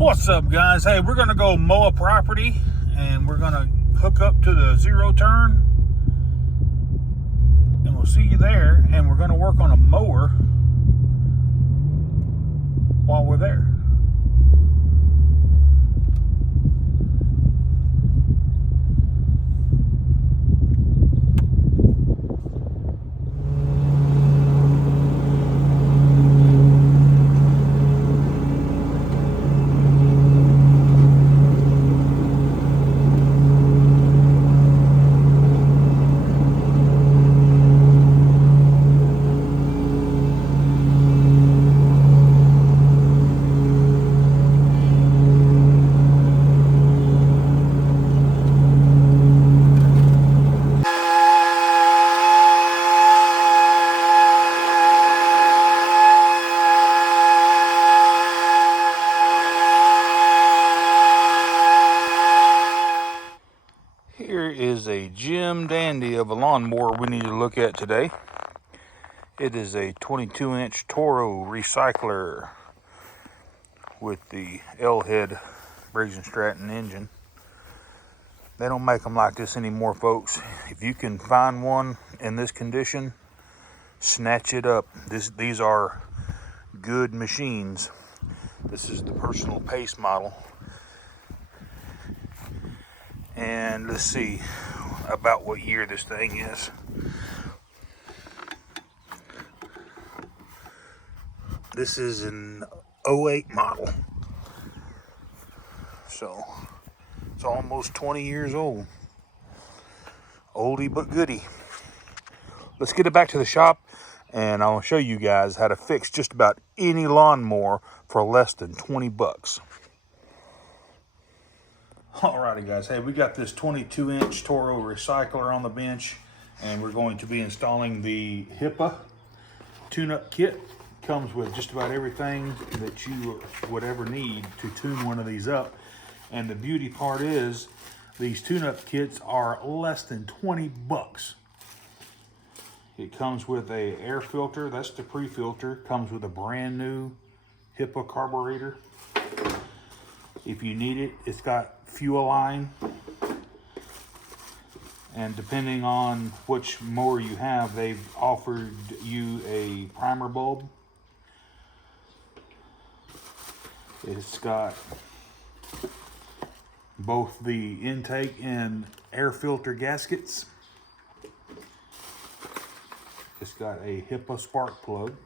What's up, guys? Hey, we're gonna go mow a property and we're gonna hook up to the zero turn, and we'll see you there. And we're gonna work on a mower while we're there. Here is a gem dandy of a lawnmower we need to look at today. It is a 22-inch Toro recycler with the L-head Briggs & Stratton engine. They don't make them like this anymore, folks. If you can find one in this condition, snatch it up. These are good machines. This is the personal pace model. And let's see about what year this thing is. This is an 08 model. So it's almost 20 years old. Oldie but goodie. Let's get it back to the shop and I'll show you guys how to fix just about any lawnmower for less than 20 bucks. Alrighty, guys, hey, we got this 22-inch Toro recycler on the bench, and we're going to be installing the HIPA Tune-Up Kit. Comes with just about everything that you would ever need to tune one of these up. And the beauty part is these tune-up kits are less than 20 bucks. It comes with a air filter, that's the pre-filter. Comes with a brand new HIPA carburetor. If you need it, it's got fuel line, and depending on which mower you have, they've offered you a primer bulb. It's got both the intake and air filter gaskets. It's got a HIPA spark plug,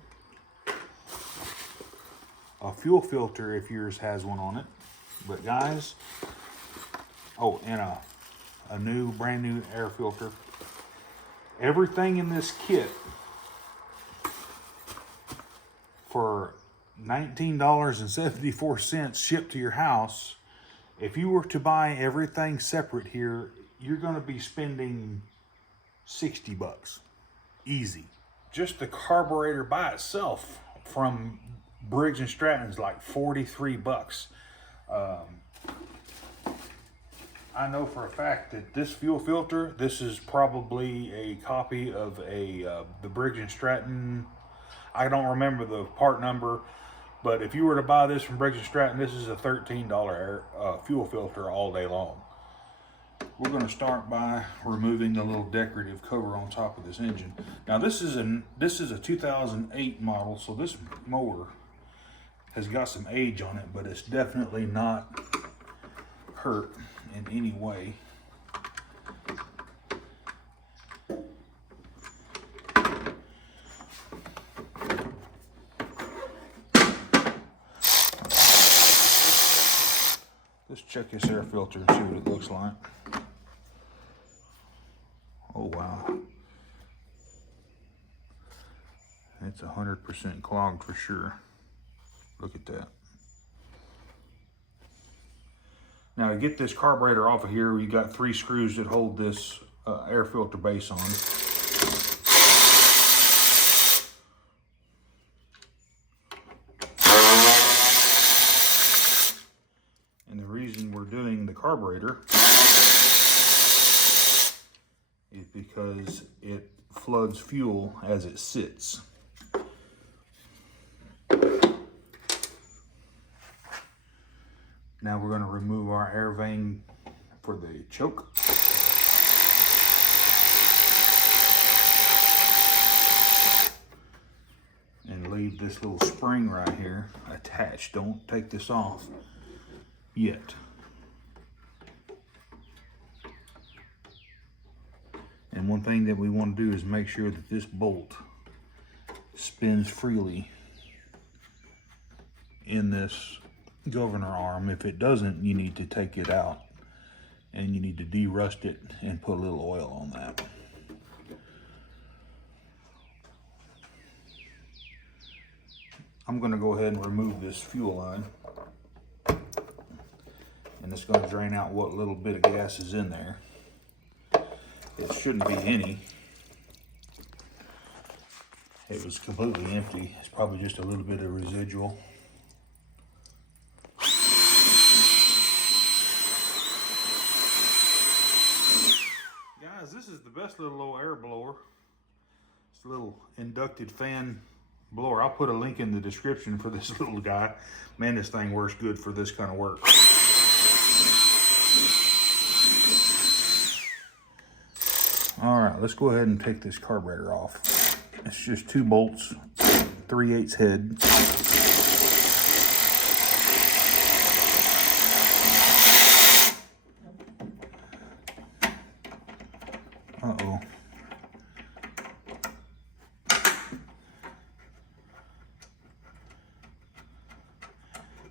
a fuel filter if yours has one on it. But guys, oh, and a brand new air filter. Everything in this kit for $19.74 shipped to your house. If you were to buy everything separate here, you're going to be spending 60 bucks. Easy. Just the carburetor by itself from Briggs & Stratton is like 43 bucks. I know for a fact that this fuel filter, this is probably a copy of the Briggs & Stratton. I don't remember the part number, but if you were to buy this from Briggs & Stratton, this is a $13 fuel filter all day long. We're going to start by removing the little decorative cover on top of this engine. Now this is a 2008 model, so this mower has got some age on it, but it's definitely not hurt in any way. Let's check this air filter and see what it looks like. Oh wow. It's 100% clogged for sure. Look at that. Now to get this carburetor off of here, you got 3 screws that hold this air filter base on. And the reason we're doing the carburetor is because it floods fuel as it sits. Now we're going to remove our air vane for the choke. And leave this little spring right here attached. Don't take this off yet. And one thing that we want to do is make sure that this bolt spins freely in this governor arm. If it doesn't, you need to take it out and you need to de-rust it and put a little oil on that. I'm going to go ahead and remove this fuel line, and it's going to drain out what little bit of gas is in there. It shouldn't be any. It was completely empty. It's probably just a little bit of residual. Guys, this is the best little old air blower. It's a little inducted fan blower. I'll put a link in the description for this little guy. Man, this thing works good for this kind of work. All right, let's go ahead and take this carburetor off. It's just 2 bolts, 3/8 head. Uh-oh.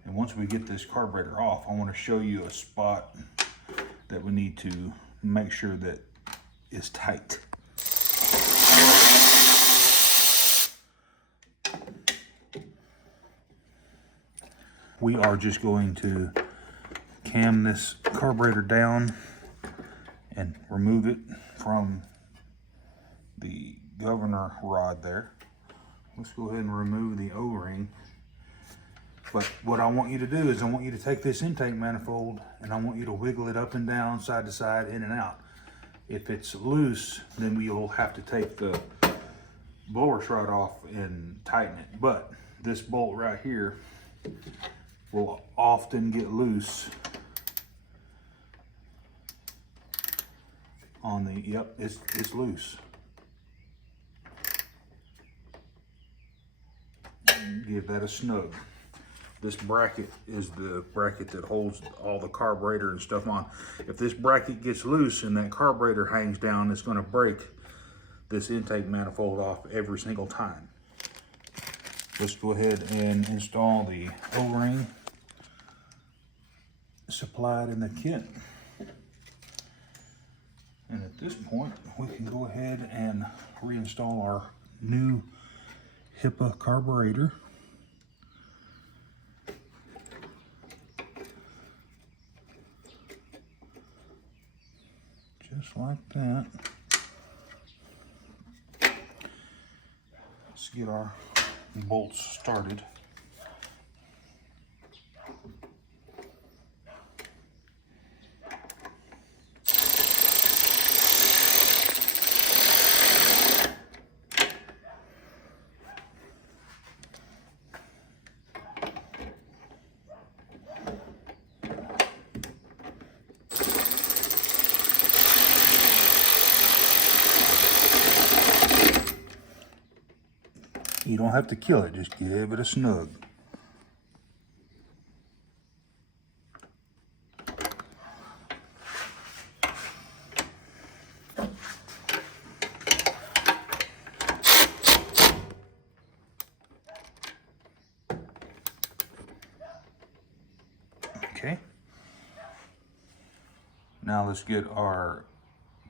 And once we get this carburetor off, I want to show you a spot that we need to make sure that is tight. We are just going to cam this carburetor down and remove it from the governor rod there. Let's go ahead and remove the O-ring. But what I want you to do is I want you to take this intake manifold and I want you to wiggle it up and down, side to side, in and out. If it's loose, then we'll have to take the blower shroud off and tighten it. But this bolt right here will often get loose on the, yep, it's loose. Give that a snug. This bracket is the bracket that holds all the carburetor and stuff on. If this bracket gets loose and that carburetor hangs down, it's going to break this intake manifold off every single time. Let's go ahead and install the O-ring supplied in the kit. And at this point, we can go ahead and reinstall our new HIPA carburetor. Just like that. Let's get our bolts started. You don't have to kill it, just give it a snug. Okay. Now let's get our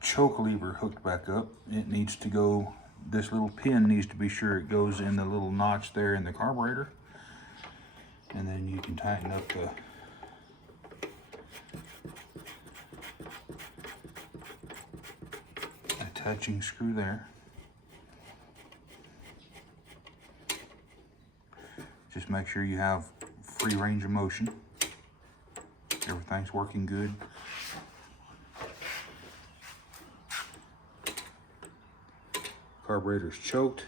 choke lever hooked back up. It needs to go, this little pin needs to be sure it goes in the little notch there in the carburetor. And then you can tighten up the attaching screw there. Just make sure you have free range of motion. Everything's working good. Carburetor's choked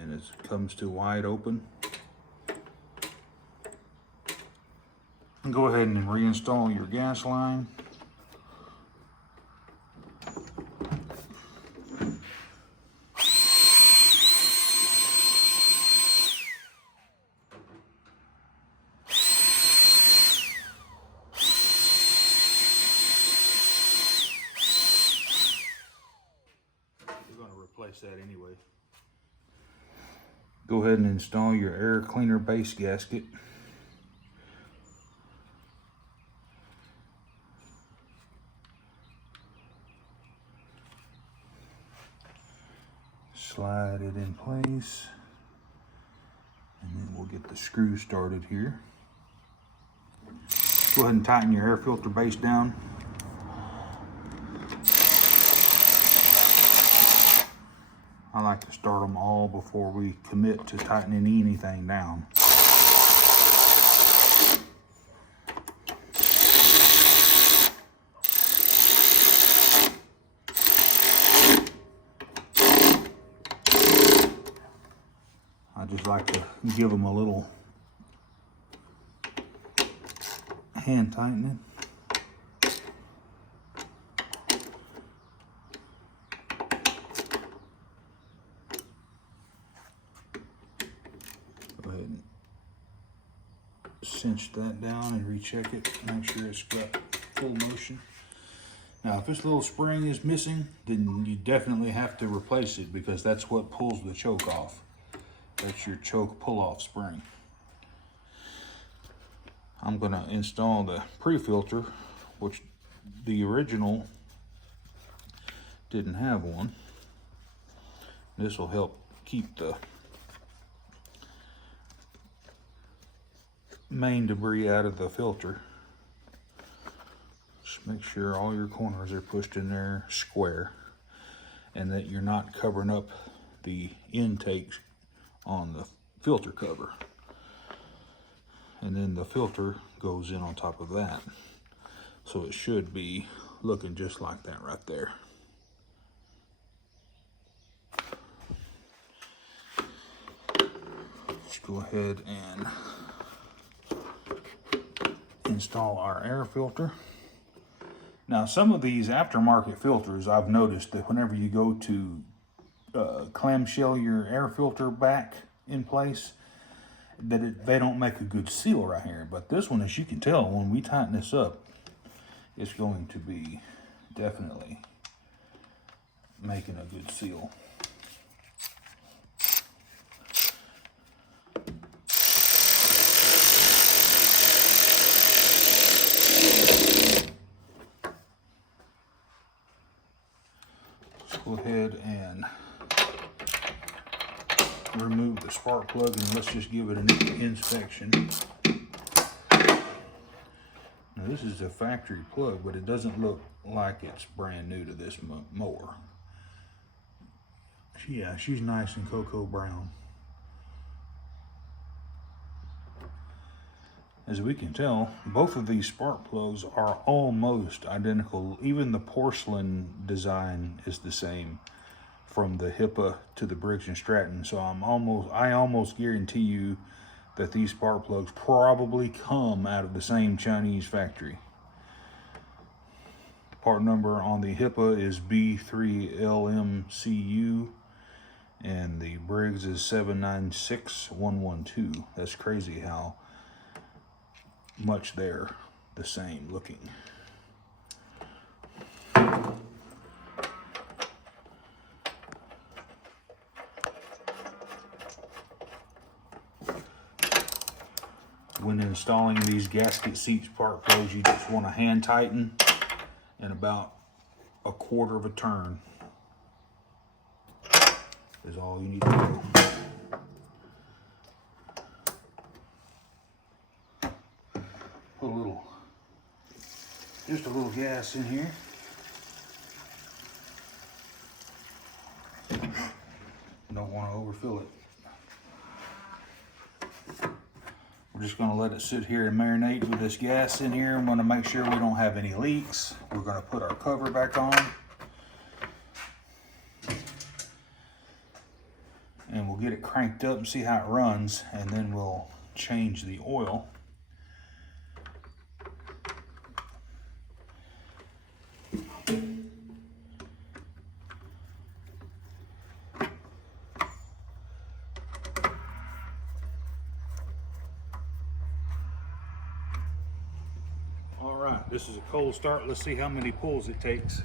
and it comes to wide open. Go ahead and reinstall your gas line. We're going to replace that anyway. Go ahead and install your air cleaner base gasket. Slide it in place, and then we'll get the screw started here. Go ahead and tighten your air filter base down. I like to start them all before we commit to tightening anything down. I just like to give them a little hand tightening. Go ahead and cinch that down and recheck it. Make sure it's got full motion. Now, if this little spring is missing, then you definitely have to replace it because that's what pulls the choke off. That's your choke pull-off spring. I'm going to install the pre-filter, which the original didn't have one. This will help keep the main debris out of the filter. Just make sure all your corners are pushed in there square and that you're not covering up the intakes on the filter cover. And then the filter goes in on top of that. So it should be looking just like that right there. Let's go ahead and install our air filter. Now, some of these aftermarket filters, I've noticed that whenever you go to clamshell your air filter back in place, that they don't make a good seal right here. But this one, as you can tell, when we tighten this up, it's going to be definitely making a good seal. Let's go ahead and remove the spark plug and let's just give it an inspection. Now, this is a factory plug, but it doesn't look like it's brand new to this mower. Yeah, she's nice and cocoa brown. As we can tell, both of these spark plugs are almost identical. Even the porcelain design is the same from the HIPA to the Briggs & Stratton. So I almost guarantee you that these spark plugs probably come out of the same Chinese factory. Part number on the HIPA is B3LMCU and the Briggs is 796112. That's crazy how much they're the same looking. When installing these gasket seat spark plugs, you just want to hand tighten in about a quarter of a turn is all you need to do. Put just a little gas in here. Don't want to overfill it. We're just going to let it sit here and marinate with this gas in here. I'm going to make sure we don't have any leaks. We're going to put our cover back on. And we'll get it cranked up and see how it runs. And then we'll change the oil. All right, this is a cold start. Let's see how many pulls it takes.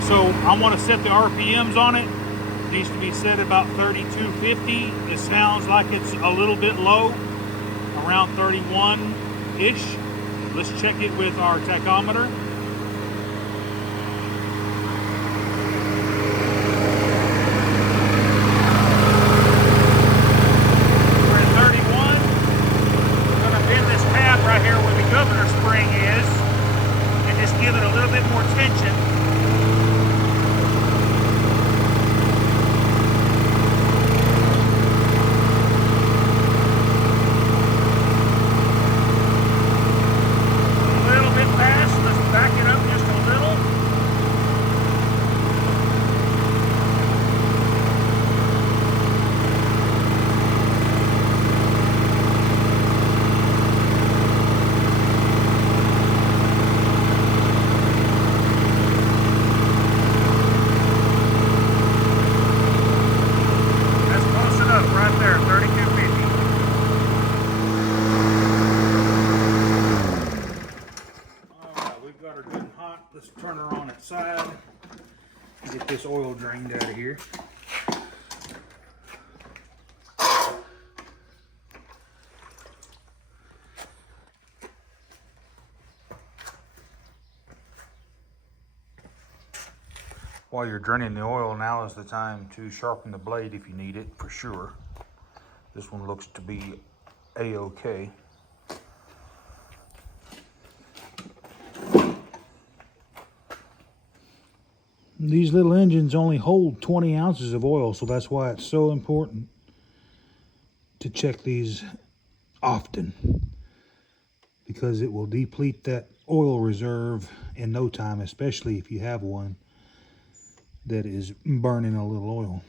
So I want to set the RPMs on it. It needs to be set about 3250. It sounds like it's a little bit low, around 31-ish. Let's check it with our tachometer. We're at 31. We're going to bend this tab right here where the governor spring is and just give it a little bit more tension. Let's turn her on its side and get this oil drained out of here. While you're draining the oil, now is the time to sharpen the blade if you need it, for sure. This one looks to be A-OK. These little engines only hold 20 ounces of oil, so that's why it's so important to check these often, because it will deplete that oil reserve in no time, especially if you have one that is burning a little oil.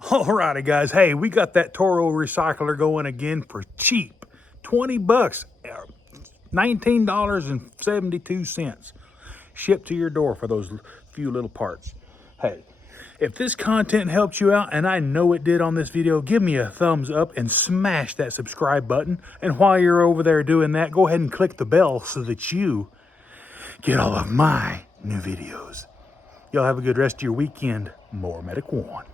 Alrighty guys, hey, we got that Toro recycler going again for cheap. 20 bucks, $19.72. Shipped to your door for those few little parts. Hey, if this content helped you out, and I know it did on this video, give me a thumbs up and smash that subscribe button. And while you're over there doing that, go ahead and click the bell so that you get all of my new videos. Y'all have a good rest of your weekend. More Medic One.